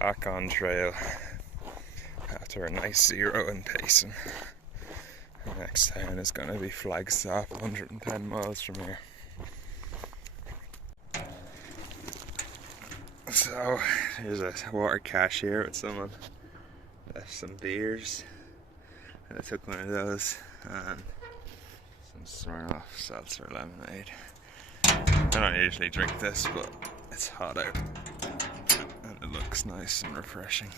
Back on trail after a nice 0 in pacing. The next town is going to be Flagstaff, 110 miles from here. So there's a water cache here with someone. Left some beers, and I took one of those and some Smirnoff seltzer lemonade. I don't usually drink this, but it's hot out and it looks nice and refreshing.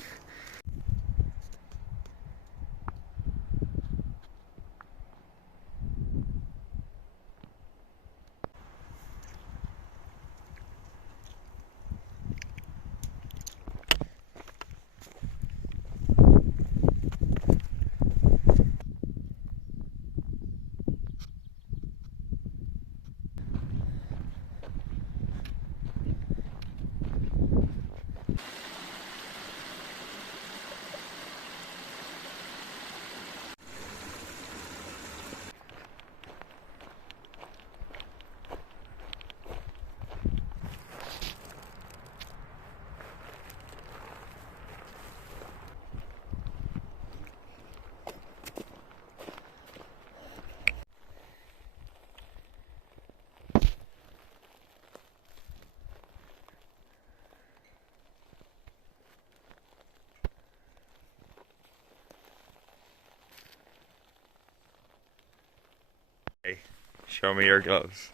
Hey, show me your gloves.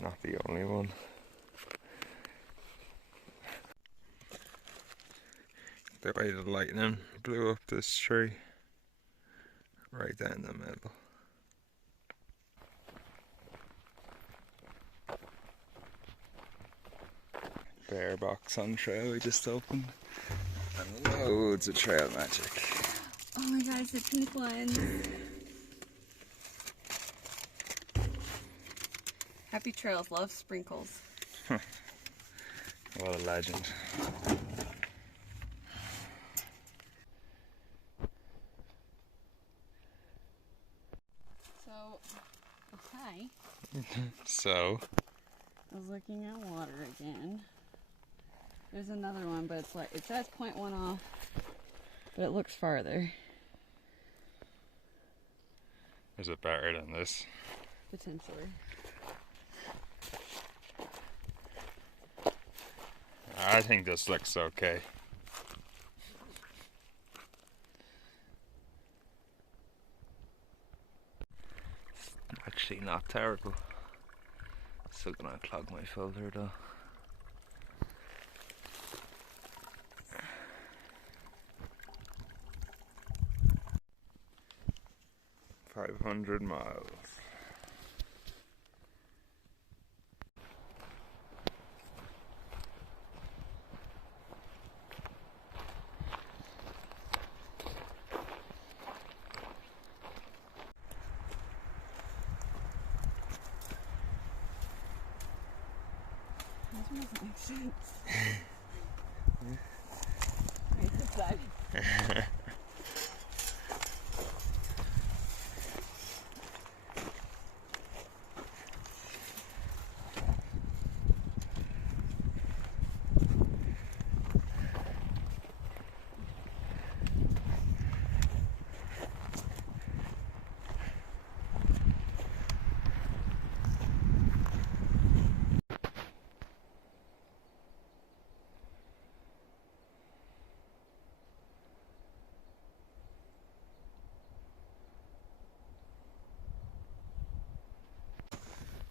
Not the only one. The way the lightning blew up this tree, right down the middle. Bear box on trail we just opened. And loads of trail magic. Oh my gosh, the pink ones. Happy trails, love sprinkles. What a legend. So, hi. So? I was looking at water again. There's another one, but it's like, it says 0.1 off, but it looks farther. Is it better than this? Potentially. I think this looks okay. Actually not terrible. Still gonna clog my filter though. 500 miles. This one doesn't make sense. Right, this side.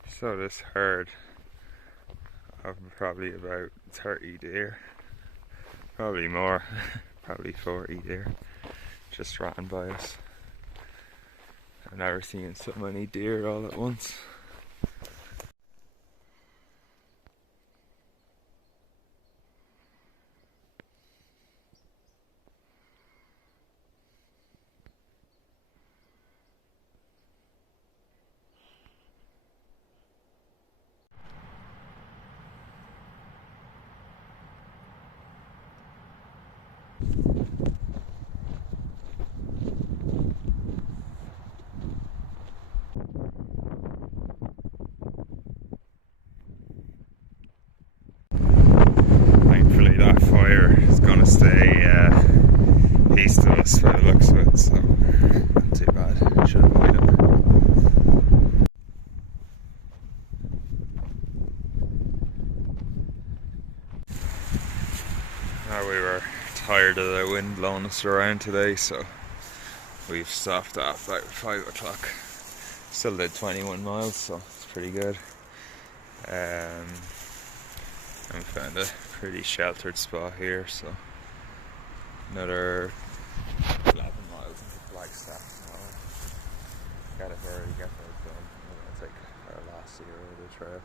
'So this herd of probably about 30 deer, probably more, probably 40 deer, just ran by us. I've never seen so many deer all at once. bit of the wind blowing us around today, so we've stopped at about 5 o'clock. Still did 21 miles, so it's pretty good. And we found a pretty sheltered spot here, so another 11 miles into Flagstaff now. Gotta hurry, get those done. We're gonna take our last year of the trail.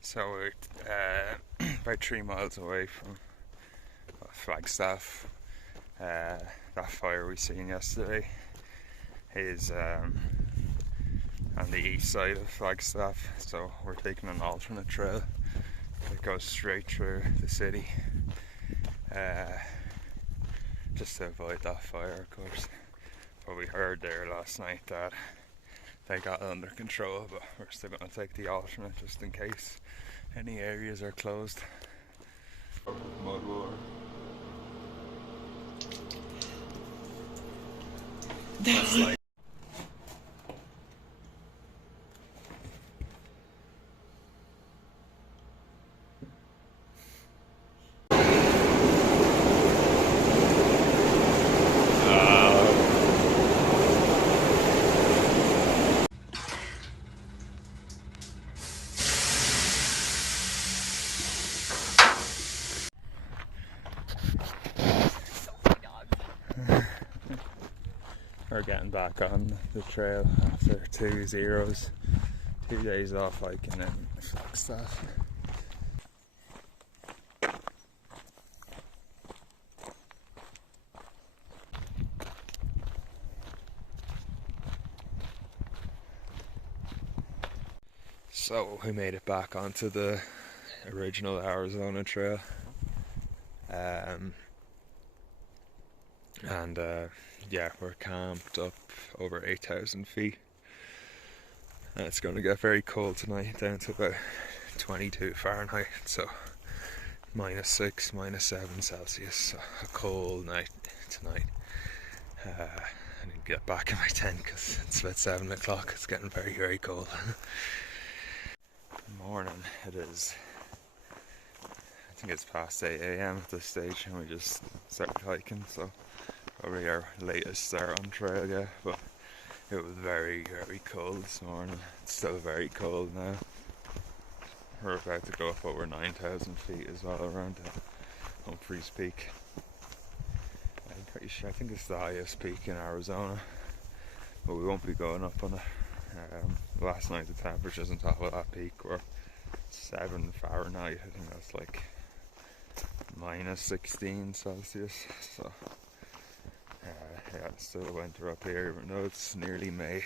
So we're about 3 miles away from Flagstaff. That fire we seen yesterday is on the east side of Flagstaff, so we're taking an alternate trail that goes straight through the city, just to avoid that fire, of course. But we heard there last night that they got it under control, but we're still going to take the alternate just in case any areas are closed. Mud water. That's like we're getting back on the trail after 2 zeros, 2 days off hiking in Flagstaff. So we made it back onto the original Arizona trail, and yeah, we're camped up over 8,000 feet, and it's going to get very cold tonight, down to about 22 Fahrenheit, so -6, -7 Celsius, so a cold night tonight. I need to get back in my tent because it's about 7 o'clock, it's getting very, very cold. Morning, it is, I think it's past 8 AM at this stage, and we just started hiking, so probably our latest start on trail, yeah, but it was very, very cold this morning. It's still very cold now. We're about to go up over 9,000 feet as well, around Humphreys Peak. I'm pretty sure, I think it's the highest peak in Arizona, but we won't be going up on it. Last night the temperatures on top of that peak were 7 Fahrenheit, I think that's like -16 Celsius, so yeah, it's still winter up here, even though it's nearly May.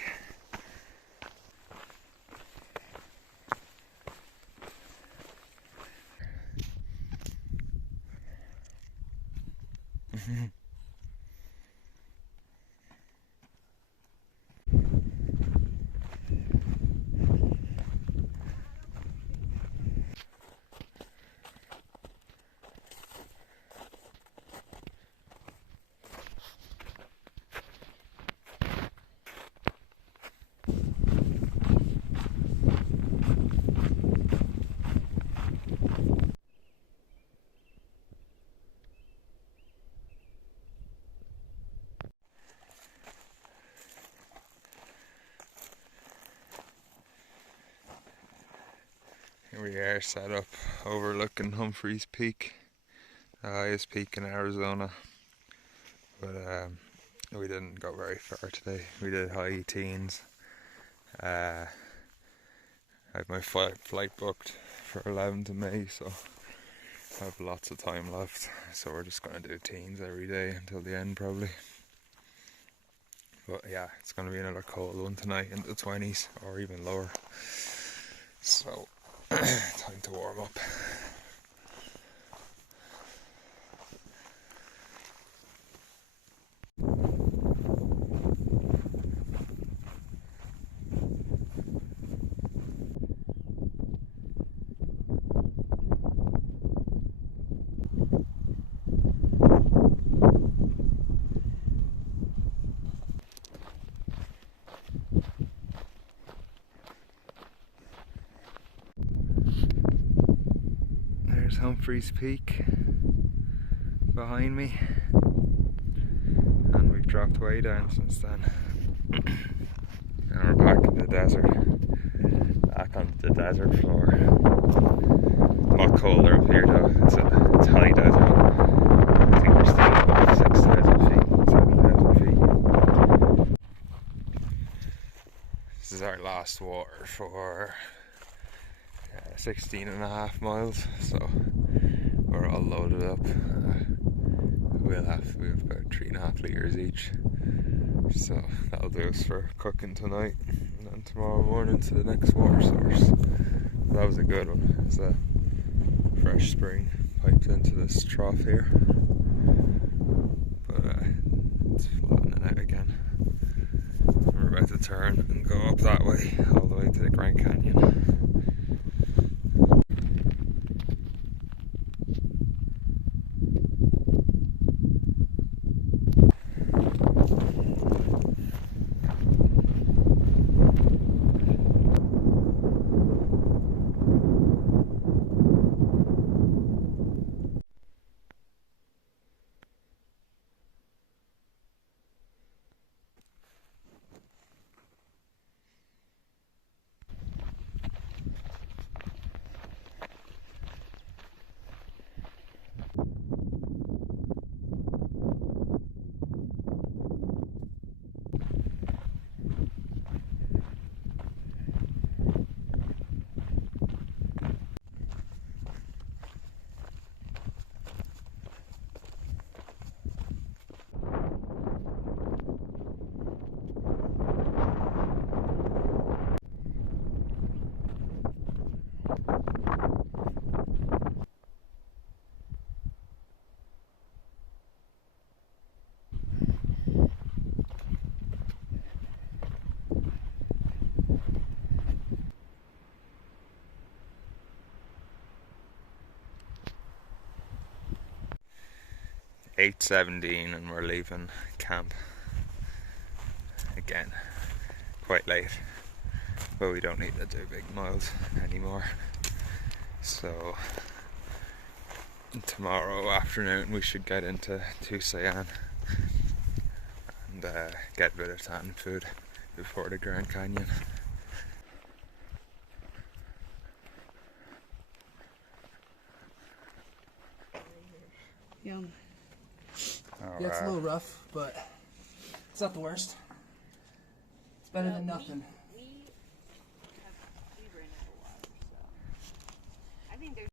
Here we are, set up overlooking Humphreys Peak, the highest peak in Arizona. But we didn't go very far today. We did high teens. I have my flight booked for 11th of May, so I have lots of time left. So we're just going to do teens every day until the end, probably. But yeah, it's going to be another cold one tonight in the 20s or even lower. So time to warm up. There's Humphreys Peak behind me, and we've dropped way down since then. And we're back in the desert, back on the desert floor. A lot colder up here though, it's high desert. I think we're still above 6,000 feet, 7,000 feet. This is our last water for 16.5 miles, so we're all loaded up. We have about 3.5 litres each, so that'll do us for cooking tonight, and then tomorrow morning to the next water source. That was a good one. It's a fresh spring piped into this trough here, but it's flattening out again. We're about to turn and go up that way, all the way to the Grand Canyon. It's 8:17 and we're leaving camp again, quite late, but we don't need to do big miles anymore. So tomorrow afternoon we should get into Tusayan and get a bit of tan food before the Grand Canyon. Yum. Yeah, it's a little rough, but it's not the worst. It's better than nothing. We ran out of water, so I think there's.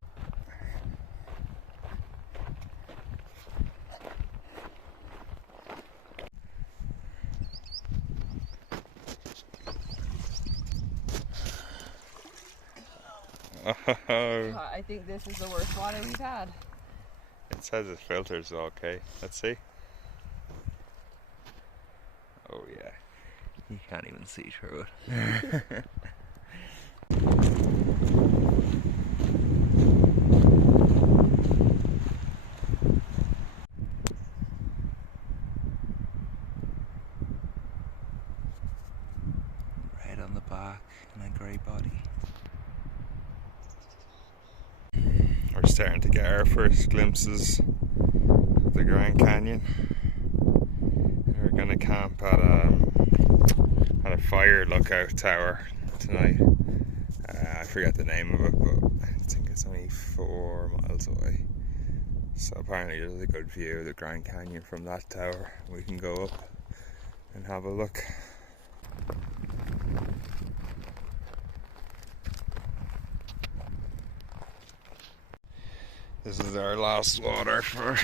I think this is the worst water we've had. It says the filter's okay. Let's see. Oh yeah. You can't even see through it. Red on the back and a grey body. We're starting to get our first glimpses of the Grand Canyon. We're going to camp at a fire lookout tower tonight. I forget the name of it, but I think it's only 4 miles away. So apparently there's a good view of the Grand Canyon from that tower. We can go up and have a look. This is our last water for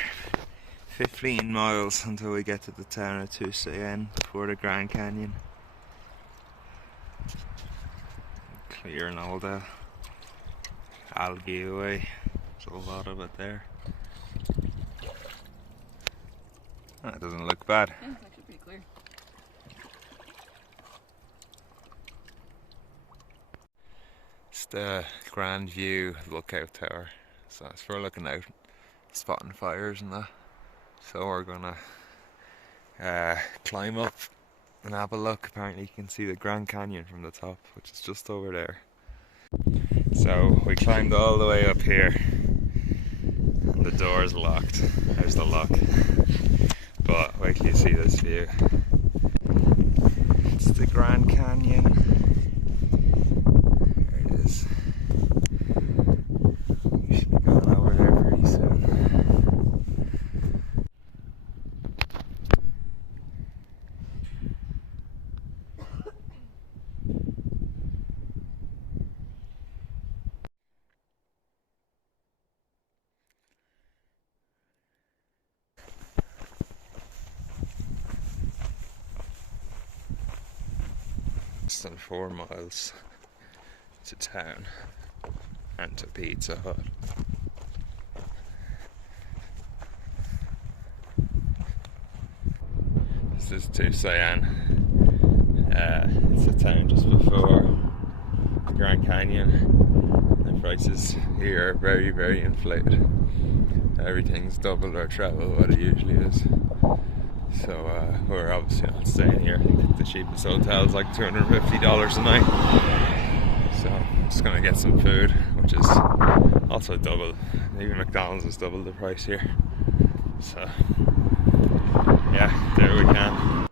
15 miles until we get to the town of Tusayan before the Grand Canyon. Clearing all the algae away. There's a lot of it there. That doesn't look bad. Yeah, it's actually pretty clear. It's the Grandview lookout tower. So it's for looking out, spotting fires and that. So we're gonna climb up and have a look. Apparently you can see the Grand Canyon from the top, which is just over there. So we climbed all the way up here The door's locked. There's the lock. But wait till you see this view. It's the Grand Canyon. There it is. We should be going over there pretty soon. Less than 4 miles to town and to Pizza Hut. This is Tusayan. It's a town just before the Grand Canyon. The prices here are very, very inflated. Everything's double or treble what it usually is. So we're obviously not staying here. I think the cheapest hotel is like $250 a night. So I'm just gonna get some food, which is also double. Even McDonald's is double the price here. So yeah, there we can.